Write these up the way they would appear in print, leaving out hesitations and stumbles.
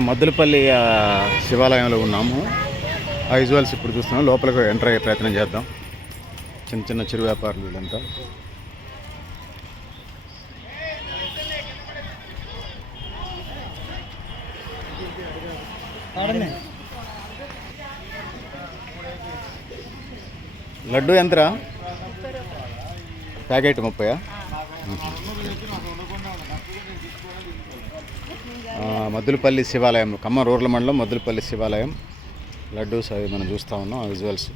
మనం మద్దులపల్లి శివాలయంలో ఉన్నాము. ఆ విజువల్స్ ఇప్పుడు చూస్తున్నాం. లోపలికి ఎంటర్ అయ్యే ప్రయత్నం చేద్దాం. చిన్న చిన్న చిరు వ్యాపారులు వీళ్ళంతా. లడ్డు ఎంతరా? ప్యాకెట్ 30. మద్దులపల్లి శివాలయం, ఖమ్మం రూరల్ మండలం మద్దులపల్లి శివాలయం లడ్డూస్ అవి మనం చూస్తూ ఉన్నాం. ఆ విజువల్స్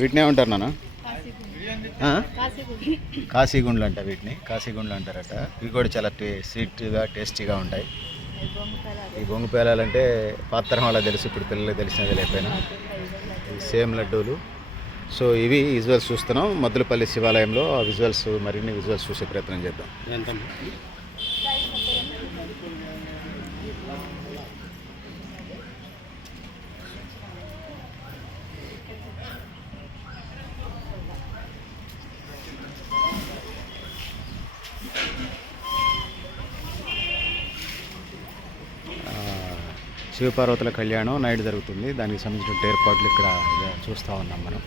వీటిని ఏమంటారు నాన్న? కాశీగుండ్లు అంట. వీటిని కాశీగుండ్లు అంటారట. ఇవి కూడా చాలా స్వీట్గా టేస్టీగా ఉంటాయి. ఈ బొంగు పేలాలంటే పాత తరం వాళ్ళకి తెలుసు, ఇప్పుడు పిల్లలకి తెలిసినది లేకపోయినా. సేమ్ లడ్డూలు. సో ఇవి విజువల్స్ చూస్తున్నాం మద్దులపల్లి శివాలయంలో. ఆ విజువల్స్ మరిన్ని విజువల్స్ చూసే ప్రయత్నం చేద్దాం. శివపార్వతుల కళ్యాణం నైట్ జరుగుతుంది. దానికి సంబంధించిన ఏర్పాట్లు ఇక్కడ చూస్తూ ఉన్నాం మనం.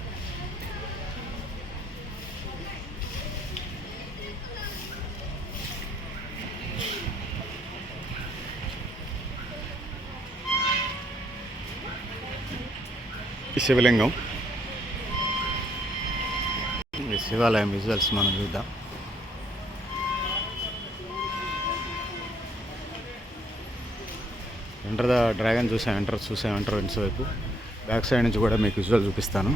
శివలింగం, శివాలయం విజువల్స్ మనం చూద్దాం. ఎంటర్ ద డ్రాగన్ చూసాం, ఎంట్రన్స్ వైపు. బ్యాక్ సైడ్ నుంచి కూడా మీకు విజువల్ చూపిస్తాను.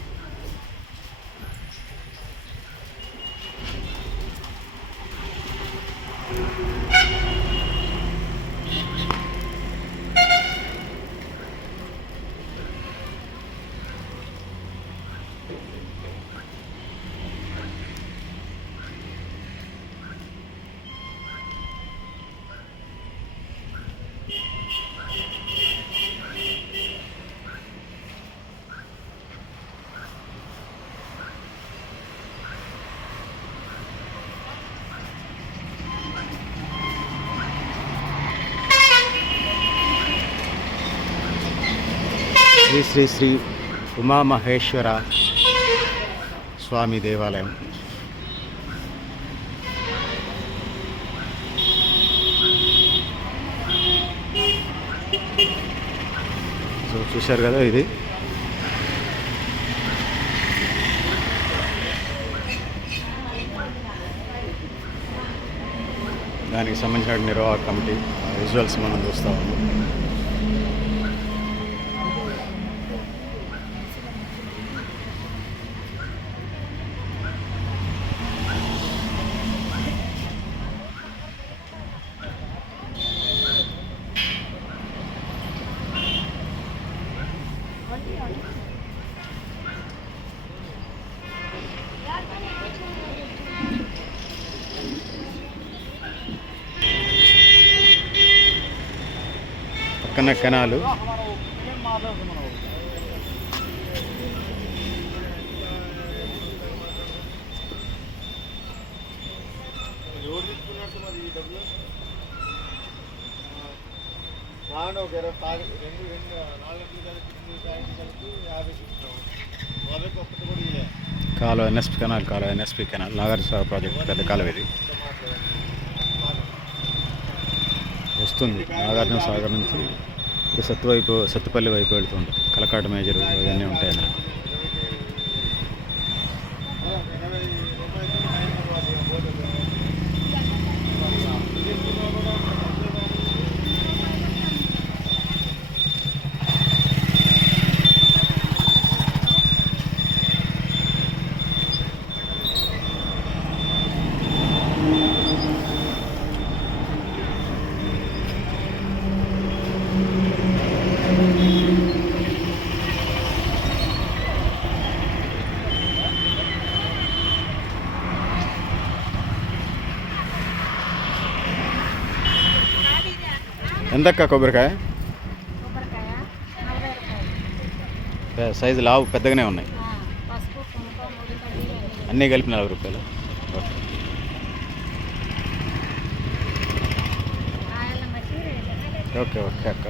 శ్రీ శ్రీ శ్రీ ఉమామహేశ్వర స్వామి దేవాలయం. సో చూశారు కదా, ఇది దానికి సంబంధించిన నిర్వాహక కమిటీ విజువల్స్ మనం చూస్తూ ఉన్నాం. పక్కన కెనాలు. కాలువ NSP canal, NSP canal Nagarjuna project పెద్ద కాలువ ఇది. వస్తుంది నాగార్జున సాగర్ నుంచి సత్తుపల్లి వైపు వెళుతుంది. కలకాట మేజరు ఇవన్నీ ఉంటాయి అన్నమాట. ఎంతక్క కొబ్బరికాయ? సైజు లావు పెద్దగానే ఉన్నాయి. అన్నీ కలిపి 40 రూపాయలు. ఓకే ఓకే అక్క.